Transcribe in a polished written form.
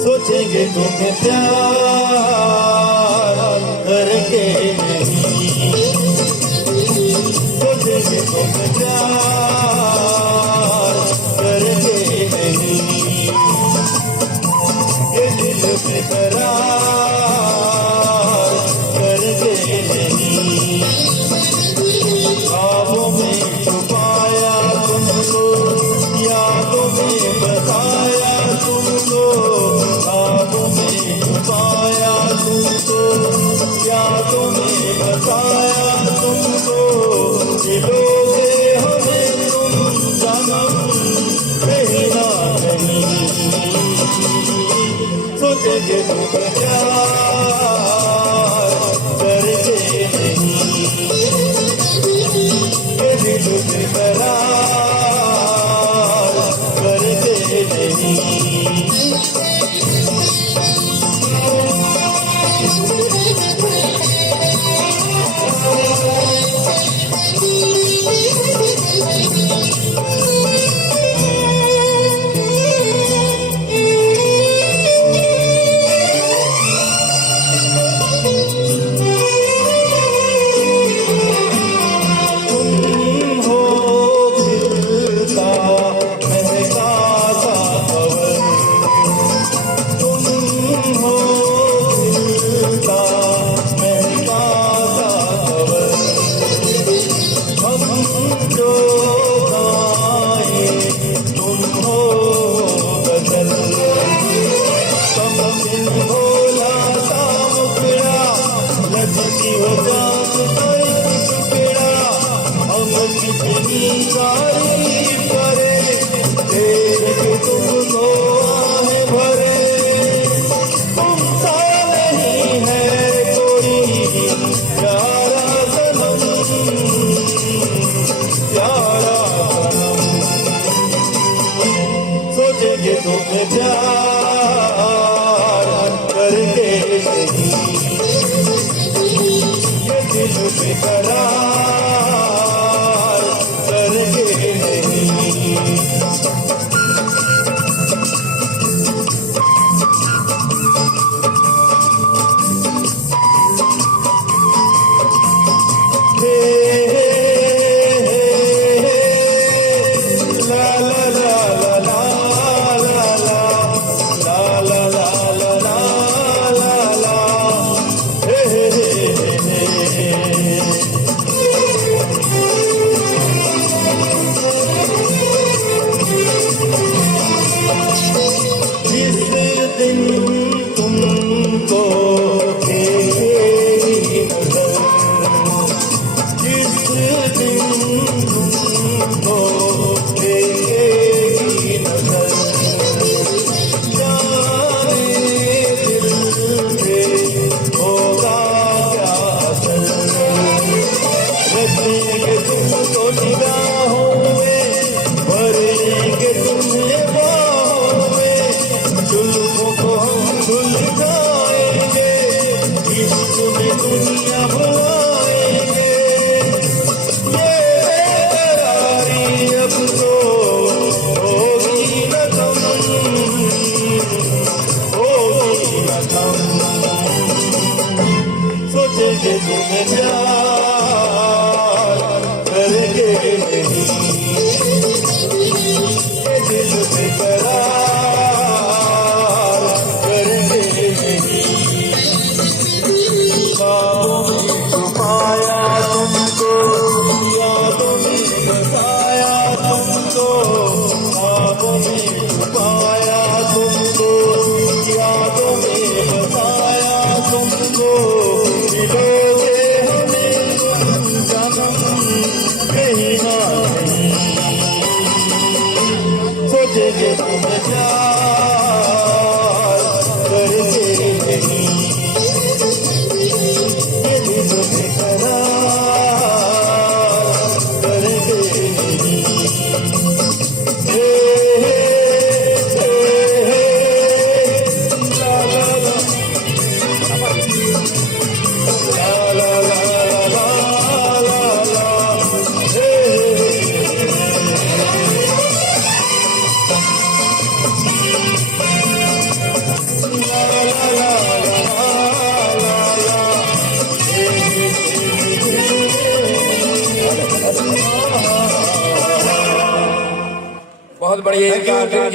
सोचेंगे तुम्हें प्यार करके नहीं, सोचेंगे तुम्हें प्यार करके नहीं, ये दिल पे करार करके नहीं, ख्वाबों में छुपाया तुमको, यादों में बताया तुमको, ख्वाबों में छुपाया तुमको, यादों में बताया तुमको, मिलोगे हमें तुम जन्म कहीं ना कहीं, सोचेंगे तुम प्यार करके नहीं, ये दिल पे करार करके नहीं। सोचेंगे तुम्हें प्यार करके नहीं, ये दिल पे करार करके नहीं। सोचेंगे तुम्हें प्यार करके नहीं, ये दिल पे करार करके नहीं, ख्वाबों में छुपाया तुमको, यादों में बताया तुमको, ख्वाबों में छुपाया तुमको, यादों में बताया तुमको, मिलोगे हमें बहुत बढ़िया